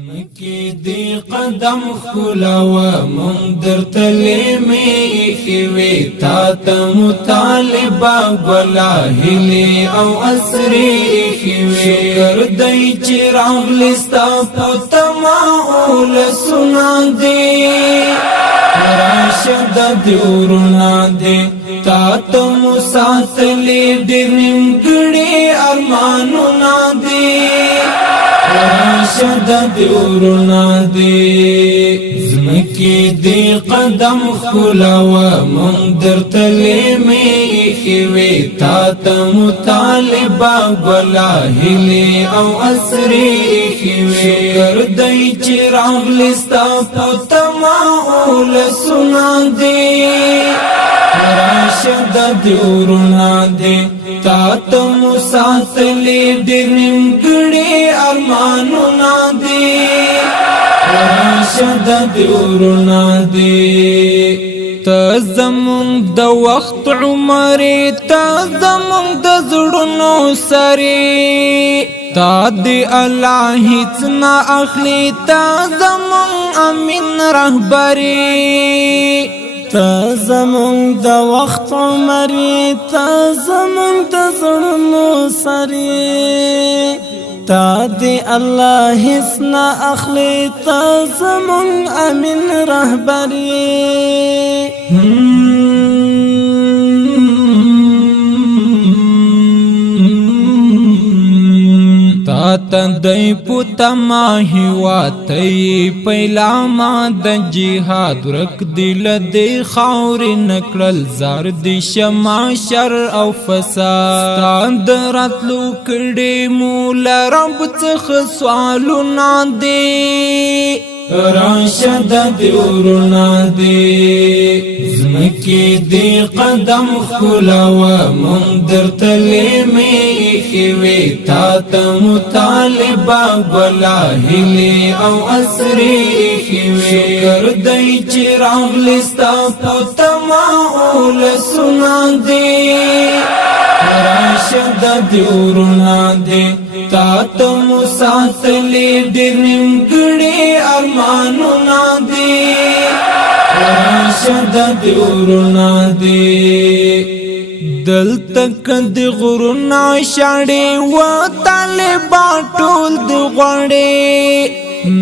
زمکی دی قدم خلاوه من در تلیمی خیوی تا تا مطالبه گلا هلی او اسری خیوی شکر دی چی راغلستا پتماؤل سنا دی راشد دیورنا دی تا تا مساتلی دی نمگڑی ارمانونا دی راشد دیورنا دی زمکی دی قدم خلاوه من در تلیمی خیوی تا تا مطالبه گلا هلی او اسری خیوی شکر دی چی راغلستا پتماؤل سنا دی راشد دیورنا دی تا تا مساتلی دی نمگڑی ارمانونا دی راشد دیورنا دی تا زمون د وقت عمری تا زمون د زړونو سری تا دی الله هیڅ نه اخلي تا زمون امین رهبری تا زمون د وخت عمری تا زمون د زړونو سری تا دی الله هیڅ نه اخلي تا زمون امین رهبری تندی پوتا ما هوا تی پیلا ما د جهاد ورک دل دی خاور نکړل زار دی شما شر او فساد ستاند راتلو کړي مول رب څخه سوالونه دی راشد دیورنا دی زمکی دی قدم خلاوه من در تلیمی خیوی تا تا مطالبه گلا هلی او اسری خیوی شکر دی چی راغلستا پتماؤل سنا دی راشد دیورنا دی تا تا مساتلی دی نمگڑی ارمانونا دی راشد دیورنا دی دل تک دی غرونا شاڑی و طالبا ټول دی غوڑی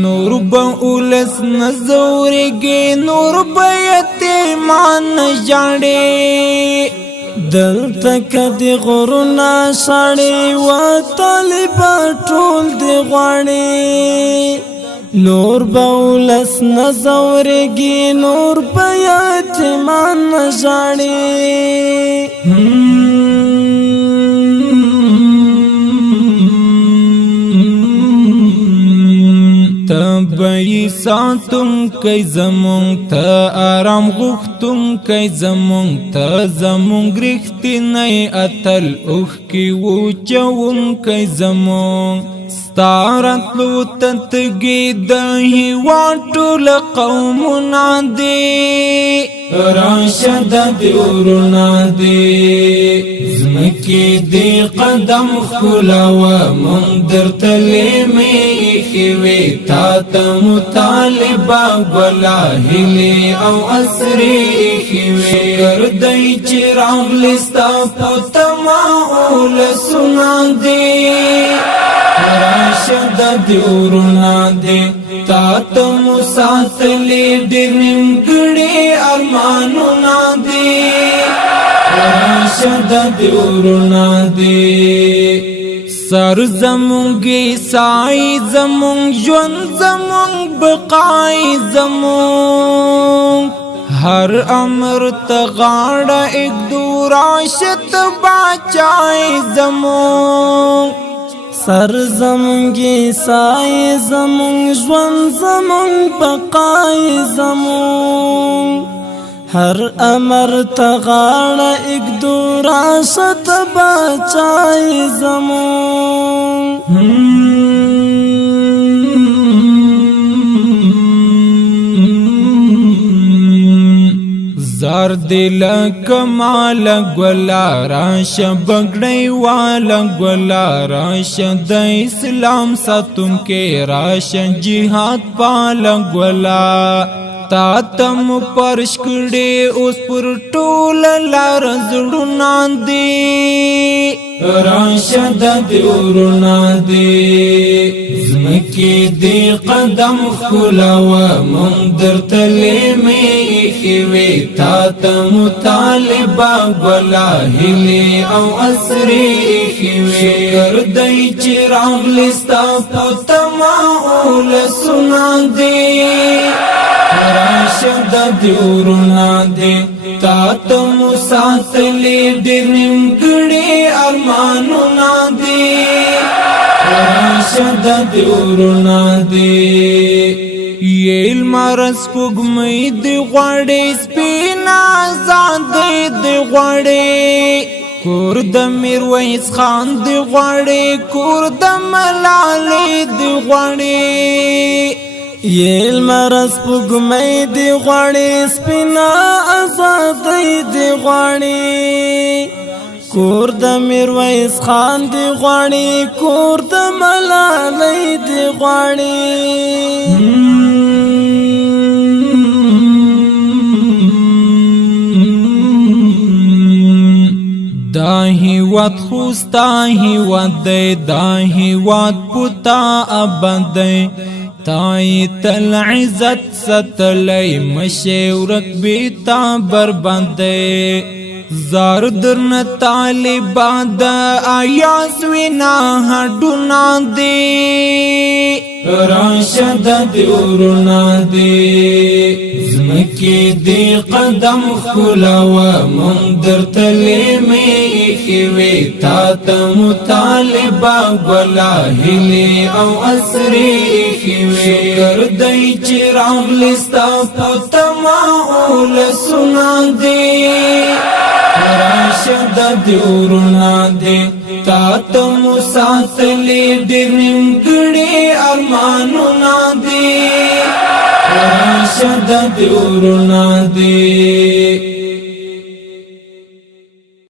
نور با اولس نزورگی نور با یتیمان جاڑی دل تک دی غرونا شاڑی و طالبا ټول دی غوڑی نور باولس نزورگی نور بیاتمان نجاڑی تبعی ساتم کئی زمون تا آرام غختم کئی زمون تا زمون گرختی نئی اتل اوخ کی وچون کئی زمون ستارت لو تتگی دهی واٹول قومنا دی راشد دیورنا دی زمکی دی قدم خلاوه من در تلیمی خیوی تا تا مطالبه گلا هلی او اسری خیوی شکر دی چی راغلستا پتماؤل سنا دی راشد دیورنا دی تا تا مساتلی دی نمگڑی ارمانونا دی راشد دیورنا دی سر زمونگی سائی زمونگ جون زمونگ بقائی زمونگ ہر امر تغاڑا ایک دوراشت باچائی زمونگ سر زمونگی سائی زمونگ جون زمونگ بقائی زمونگ ہر امر تغاڑا ایک دوراشت بچائی زمونگ سر دل کمال ګلا راشه بګړی والا ګلا راشه د اسلام ساتون کې راشه جهاد پال ګلا تا تم پرش کړي اوس پر ټول لار زړونه دي راشد دیورنا دی زمکی دی قدم خلاوه من در تلیمی خیوی تا تا مطالبه گلا هلی او اسری خیوی شکر دی چی راغلستا پتماؤل سنا دی راشد دیورنا دی تا تا مساتلی دی نمگڑی ارمانو نادی راشد دیورنا دی یہ المرس پگمی دی غوڑی سپینا زادی دی غوڑی کور د میرویس خان دی غوڑی کور د ملالی دی غوڑی یل مرس پګمې دی غړې سپینا آزادۍ دی غړې کور د میرویس خان دی غړې کور د ملالۍ دی غړې دا هیواد خوستا هیواد دی دا هیواد پتا ابد دی تای تل عزت ستلی مشورک بیتا بربنده زار درن طالبا دا آیاس وینا ہڈونا دی راشد دیورنا دی زمکی دی قدم خلاوه من در تلیمی خیوی تا تا مطالبه گلا هلی او اسری خیوی شکر دی چی راغلستا پتماؤل سنا دی راشد دیورنا دی تا تا مساتلی دی نمگڑی ارمانو نا دی راشد دیورنا دی